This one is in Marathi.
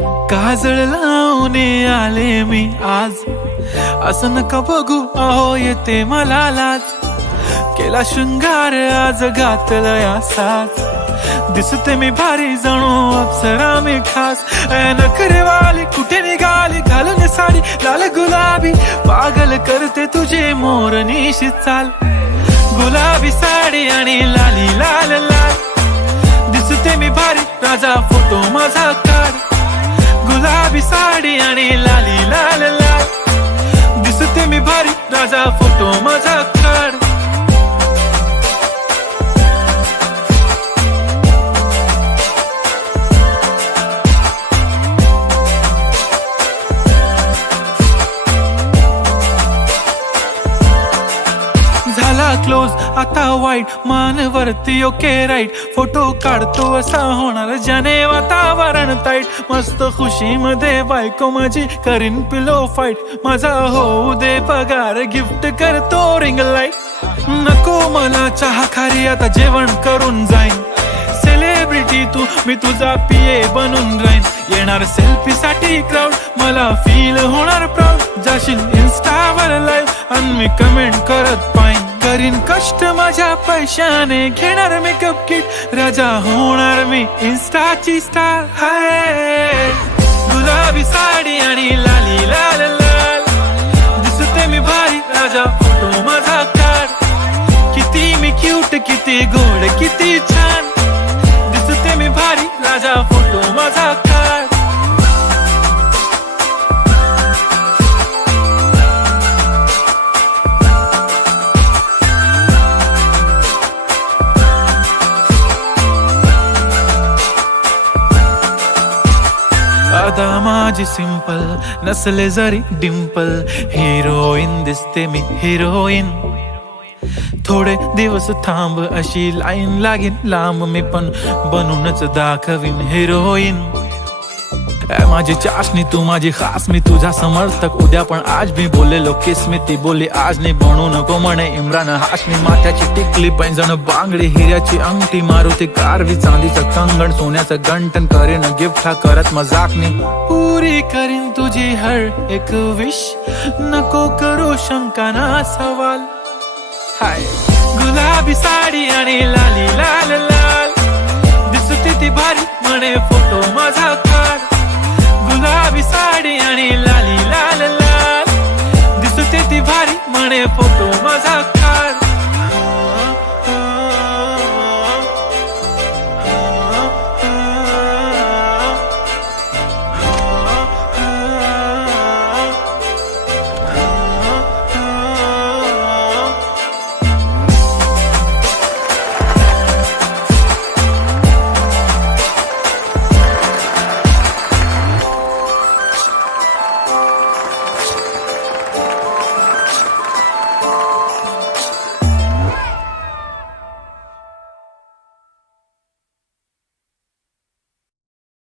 काजळ लावून आले मी आज, असं नका बघू अहो येते मला लाज. केला शृंगार आज घातलंय असाच, दिसते मी भारी जणू अप्सरा मी खास. नखरेवाली कुठे निघाली घालून साडी लाल गुलाबी, पागल करते तुझे मोरनीशी चाल. गुलाबी साडी आणि लाली लाल लाल, दिसते मी भारी राजा फोटो माझा काढ. गुलाबी साडी आणि लाली लाल लाल, दिसते मी भारी राजा फोटो माझा काढ. झाला क्लोज आता वाईट, मान वरती ओके राईट. फोटो काढतो असा होणार ज्याने वातावरण ताईट. मस्त खुशी मध्ये बायको माझी करीन पिलो फाईट. माझा होऊ दे पगार गिफ्ट करतो रिंग लाईट. नको मला चहा खारी आता जेवण करून जाईन. सेलिब्रिटी तू मी तुझा पिये बनून राहीन. येणार सेल्फी साठी क्राऊड मला फील होणार प्राऊड. जाशील इन्स्टावर लाईव्ह आणि मी कमेंट करत पाईन. करीन कष्ट माझ्या पैशाने घेणार मेकअप किट. राजा होणार मी इन्स्टाची स्टार. हाय गुलाबी साडी आणि लाली लाल लाल, दिसते मी भारी राजा फोटो माझा काढ. किती मी क्यूट किती गोड किती छान, दिसते मी भारी राजा फोटो माझा काढ. आता माझी सिंपल नसले जरी डिंपल, हिरोईन दिसते मी हिरोईन. थोडे दिवस थांब अशी लाईन लागेल लांब, मी पण बनूनच दाखवीन हिरोईन. माझी चाशनी तू माझी खास, मी तुझा समर्थक उद्या पण आज मी बोललेलो किस मी ती बोली आज नाही. बनू नको म्हणे इम्रान हाशमी. माथ्याची टिकली पैंजण बांगडी हिऱ्याची अंगठी, मारुती कारवी चांदीचं कंगण सोन्याचं गंटन. करीन गिफ्ट हा करत मजाकनी, पुरी करीन तुझी हर एक विश. नको करू शंका ना सवाल. हाय गुलाबी साडी आणि लाली लाल लाल, दिसते ती भारी म्हणे फोटो माझा काढ. गुलाबी साडी आणि लाली लाल लाल, दिसते ती भारी म्हणे फोटो